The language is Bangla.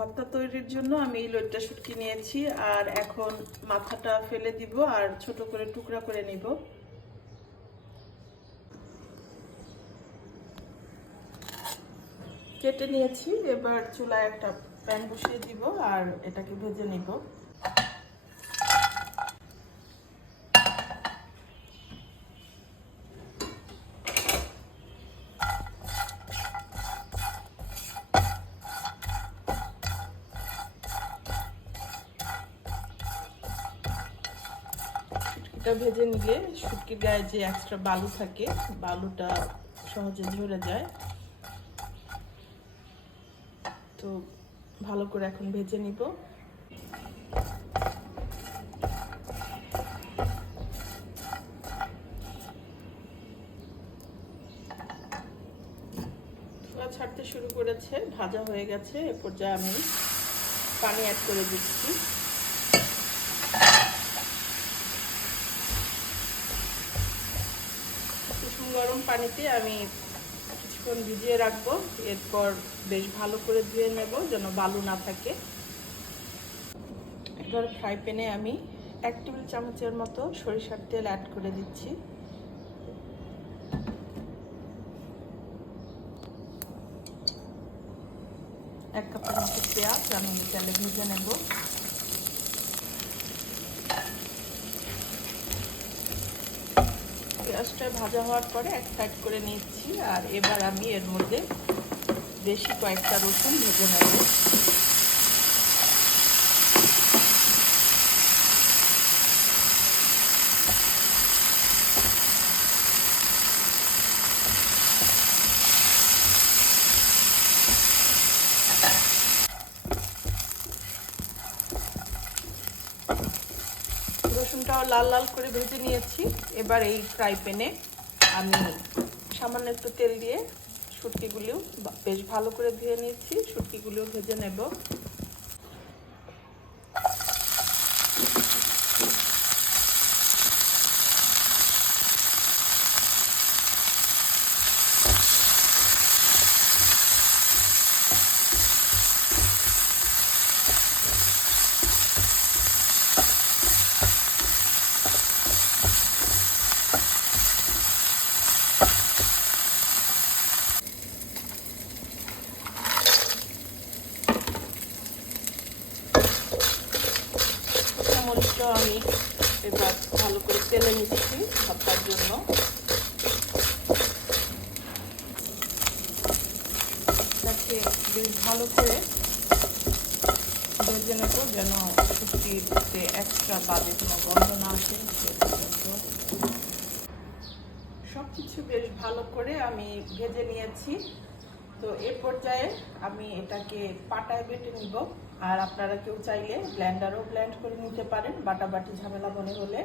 ভর্তা তৈরির জন্য আমি এই লোটটা শুটকি নিয়েছি, আর এখন মাথাটা ফেলে দিব আর ছোট করে টুকরা করে নিব। কেটে নিয়েছি, এবার চুলায় একটা প্যান বসিয়ে দিব আর এটাকে ভেজে নিব। শুটকিটা ভেজে নিলে শুটকির গায়ে যে এক্সট্রা বালু থাকে, বালুটা সহজে ঝরে যায়। তো ভালো করে এখন ভেজে নিব। ছাড়তে শুরু করেছে, ভাজা হয়ে গেছে। এ পর্যায়ে আমি পানি অ্যাড করে দিচ্ছি। গরম পানিতে আমি কিছুক্ষণ ভিজিয়ে রাখব, এরপর বেশ ভালো করে ধুয়ে নেব যেন বালু না থাকে। এবার ফ্রাই প্যানে আমি এক টেবিল চামচের মতো সরিষার তেল অ্যাড করে দিচ্ছি। এক কাপের মতো পেঁয়াজ আমি তেলে ভেজে নেব। পেঁয়াজটা ভাজা হওয়ার পরে এক সাইড করে নিচ্ছি, আর এবার আমি এর মধ্যে বেশি কয়েকটা রসুন ভেজে নেব। রসুনটাও লাল লাল করে ভেজে নিয়েছি। এবার এই ফ্রাই প্যানে আমি সামান্য একটু তেল দিয়ে শুটকিগুলিও বেশ ভালো করে ধুয়ে নিয়েছি। শুটকিগুলিও ভেজে নেব। মরিচটাও আমি এবার ভালো করে তেলে নিচ্ছি ভর্তার জন্য। তাকে বেশ ভালো করে ভেজে নেব যেন শুক্তিতে এক্সট্রা বাজে কোনো গন্ধ না আসে সব কিছু বেশ ভালো করে আমি ভেজে নিয়েছি। তো এ পর্যায়ে আমি এটাকে পাটায় বেটে নিব। আর আপনারা কেউ চাইলে ব্ল্যান্ডারও ব্ল্যান্ড করে নিতে পারেন বাটাবাটি ঝামেলা মনে হলে।